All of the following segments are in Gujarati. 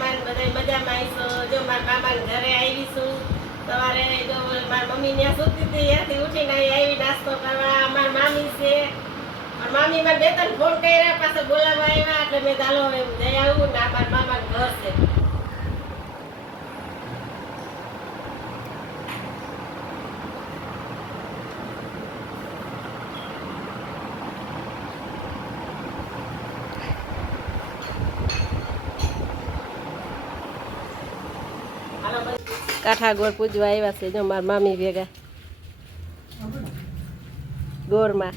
મજામાં મજામાં આવીશું. જો મારા મામાના ઘરે આવીશું સવારે. જો મારી મમ્મી ત્યાં સૂતી હતી, ત્યાંથી ઉઠીને આવી નાસ્તો કરવા. અમારા મામી છે, મામી માં 2-3 ફોન કર્યા, પાછા બોલાવવા આવ્યા એટલે મેં ચાલો હવે જઈ આવું ને. મારા મામાનું ઘર છે. કાઠા ગોળ પૂજવા આવ્યા છે. જો મારા મામી ભેગા ગોળમાં.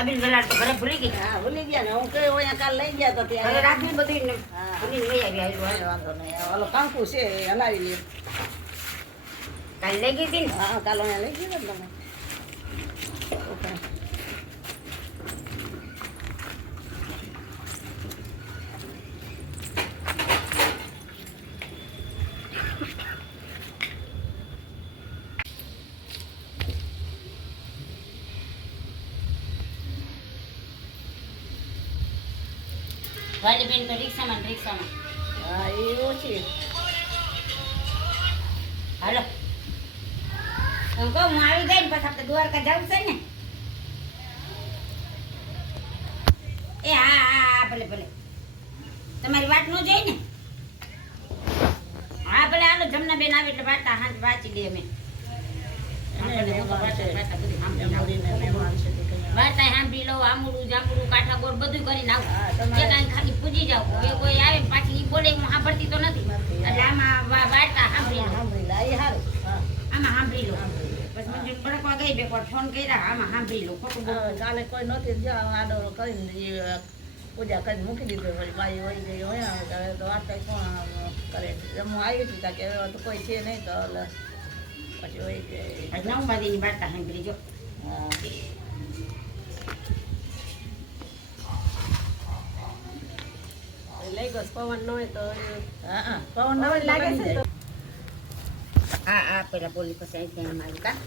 અબીન ગલાડ તો ઘરે ભૂલી ગઈ. હા ભૂલી ગયા ને. હું કઈ અહીંયા કાલ લઈ ગયા તો હવે ત્યાં રાતની બધી ને ભૂલી લઈ આવી. વાંધો નહીં. ઓલો કાંકુ છે એ હલાવી લે. કાલ લઈ ગઈ હતી ને. હા કાલ અહીંયા લઈ ગયા ને તમે. વાલી બેન તો રિક્ષામાં હા એ ઓછી. હાલો હું કહું હું આવી ગઈ ને પછી આપણે દ્વારકા જવું છે ને. એ હા હા હા ભલે ભલે તમારી વાત ન જોઈ ને. હા ભલે હાલો જમના બેન આવે એટલે વાર્તા હાથ વાંચી દે અમે. વાર્તા સાંભળી લો. આમળું જાંબુડું કાંઠા ગોળ બધું કરીને આવું. જે કાંઈ ખાલી પૂજી જાવ. એ કોઈ આવે ને પાછી ઈ બોલે હું સાંભળતી તો નથી. એટલે આમાં વાર્તા સાંભળી લો. આમાં સાંભળી લો. બસ મને ભડકવા ગઈ બે ફોન કર્યા. આમાં સાંભળી લો. ખોટું કાલે કોઈ નહોતી જ્યાં આડો કરીને પૂજા કરીને મૂકી દીધું. વળી બાઈ હોય ગઈ હોય હવે તો વાર્તા કોણ કરે. હું આવી હતી ત્યાં કે હવે તો કોઈ છે નહીં તો પછી હોય કે 9 વાગ્યાની વાર્તા સાંભળી જો. લઈ ગયો પવન ન હોય તો હા પવન નવો લાગે છે તો. હા પેલા બોલી પછી આવી ત્યાં મારી કા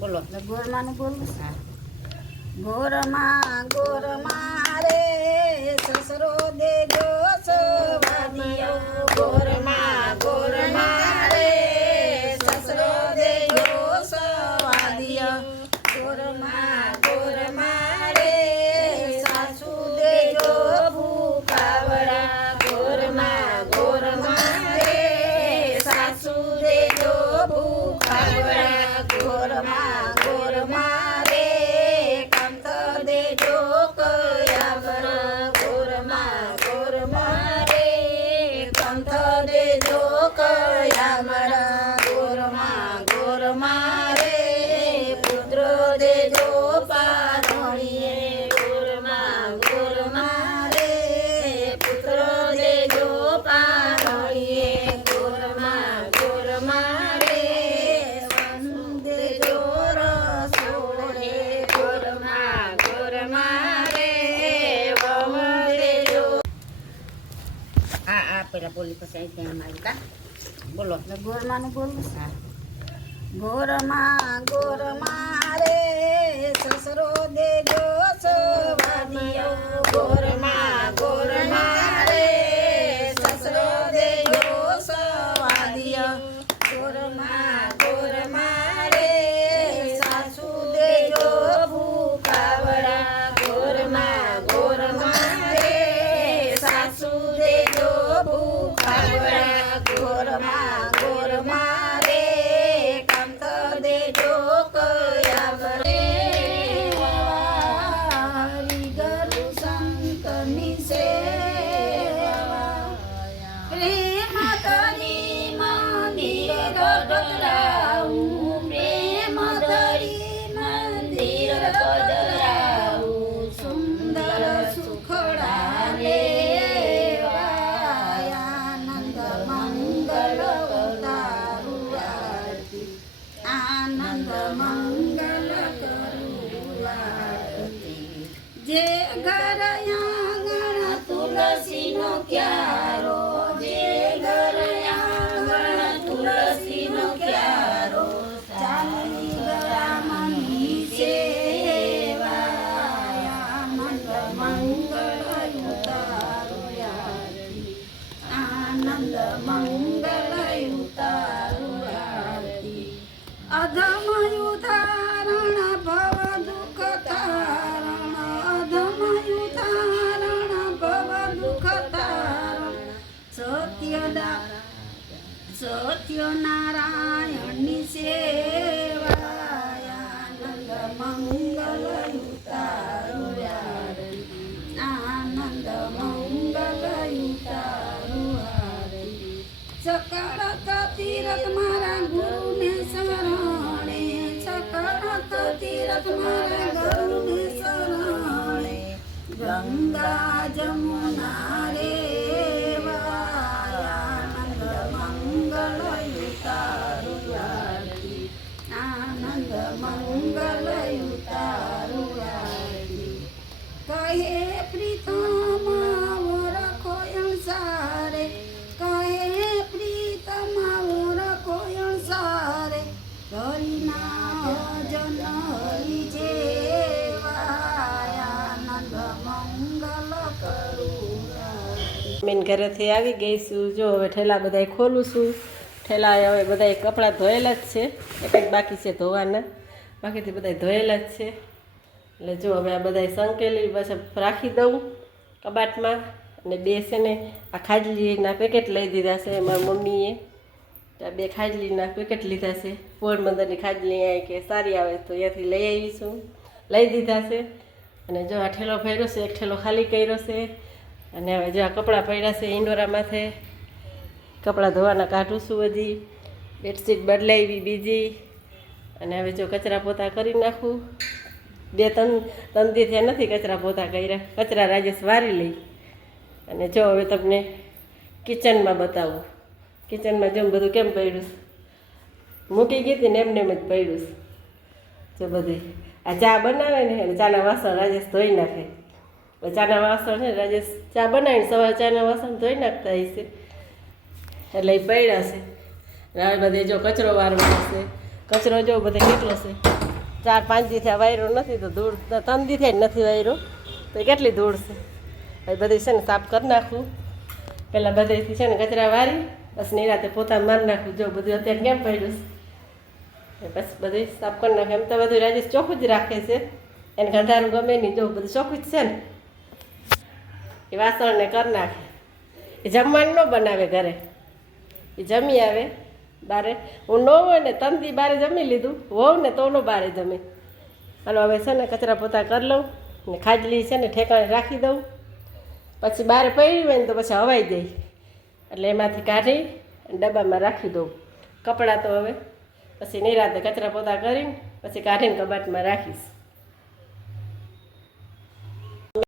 બોલો. ગોરમાનું બોલું. હા ગોરમાં રે સસરો દેજો સવાદિયો. ગોરમાં રે સસરો દેજો સવાદિયો. ગોરમાં રે સાસુ દેજો ભૂખાવડા. ગોરમાં રે સાસુ દેજો ભૂખાવડા. ગોરમાં રે કાંત દેજો કયાવર. ગોરમાં રે કાંત દેજો કયાવર. ગોરમાં રે પુત્ર દેજો પારણીએ. ગોરમાં રે પુત્ર દેજો પારણીએ. ગોરમાં રે વન દેજો રસોડે. ગોરમાં રે વમ દેજો. હા પેલા બોલી પછી આવી ત્યાં મારી કા બોલો. ગોરમાનું બોલું. હા ગોરમાં રે સસરો દેજો સવાદિયો. ગોરમાં રે સસરો દેજો સવાદિયો. ગોરમાં રે સાસુ દેજો ભૂખાવડા. ગોરમાં રે સાસુ દેજો ભૂખાવડા. ગોરમાં રે કાંત દેજો કયાવર. હરિ ગરુ સંત જે ઘર આંગણ તુલસીનો ક્યારો, જે ઘર આંગણ તુલસીનો ક્યારો, ચાંદની ગળામણી સેવાયા, આનંદ મંગળ ઉતારો આરતી, આનંદ મંગળ ઉતારો આરતી. અધમ ઉદાહરણ ભવ દુઃખ તારણ, અધમ ઉદાહરણ ભવ દુઃખ તારણ, સત્યનારાયણની સેવાયા, આનંદ મંગલ ઉતારો આરતી, આનંદ મંગલ ઉતારો આરતી. સકળ તીરથ મારા ગુરુને શરણે, સકળ તીરથ મારા ગુરુને શરણે, ગંગા જમુના રેવાયા, આનંદ મંગલ ઉતારો આરતી, આનંદ મંગલ ઉતારો આરતી. કહે પ્રીતમ ઓળખો સારે, કહે પ્રીતમ ઓળખો સારે, હરિના જન હરિ જેવાયા, આનંદ મંગલ કરું આરતી. મેં ઘરેથી આવી ગઈ છું. જો હવે ઠેલા બધા ખોલું છું. ઠેલા હવે બધા કપડાં ધોયેલા જ છે, એક જ બાકી છે ધોવાના, બાકીથી બધા ધોયેલા જ છે. એટલે જો હવે આ બધા સંકેલી બસ રાખી દઉં કબાટમાં. અને બે છે ને આ ખાજલીના પેકેટ લઈ દીધા છે મારી મમ્મીએ. આ બે ખાજલીના પેકેટ લીધા છે, પોરબંદરની ખાજલી અહીં કે સારી આવે તો અહીંયાથી લઈ આવીશું, લઈ દીધા છે. અને જો આ ઠેલો ભર્યો છે, એક ઠેલો ખાલી કર્યો છે. અને હવે જો આ કપડાં પડ્યા છે ઈંડોરા માથે, કપડાં ધોવાના કાઢું છું. હજી બેડશીટ બદલાવી બીજી. અને હવે જો કચરા પોતા કરી નાખું. બે ત્રણ દી થયા નથી કચરા પોતા કર્યા, કચરા રાજેશ વારી લઈ. અને જો હવે તમને કિચનમાં બતાવું. કિચનમાં જો બધું કેમ પડ્યું છે, મૂકી ગઈ હતી ને એમને એમ જ પડ્યું છે. જો બધું આ ચા બનાવે ને એટલે ચાના વાસણ રાજેશ ધોઈ નાખે. એટલે ચાના વાસણ ને રાજેશ ચા બનાવીને સવારે ચાના વાસણ ધોઈ નાખતા હશે, એટલે એ પડ્યા છે. હવે બધે જો કચરો વારવાનો છે. કચરો જો બધે કેટલો છે, 4-5 દી થયા વાયરો નથી તો ધૂળ, 3 દી થયા નથી વાયરો તો કેટલી ધૂળ છે. હવે બધી છે ને સાફ કરી નાખું. પહેલાં બધેથી છે ને કચરા વારી બસ નિરાતે પોતા મારી નાખું. જો બધું અત્યારે કેમ પડ્યું છે, બસ બધું સાફ કરી નાખે. એમ તો બધું રાજેશ ચોખ્ખું જ રાખે છે, એને ગંધારું ગમે નહીં. જો બધું ચોખ્ખું જ છે ને, એ વાસણને કરી નાખે. એ જમવાનું ન બનાવે ઘરે, એ જમી આવે બારે. હું ન હોય ને 3 દી બારે જમી લીધું, હોઉં ને તો ન બારે જમે. હાલો હવે છે ને કચરા પોતા કરી લઉં ને ખાજલી છે ને ઠેકાણે રાખી દઉં. પછી બહાર પડી હોય ને તો પછી હવાઈ દઈ, એટલે એમાંથી કાઢી ડબ્બામાં રાખી દઉં. કપડાં તો હવે પછી નિરાતે કચરા પોતા કરીને પછી કાઢીને કબાટમાં રાખીશ.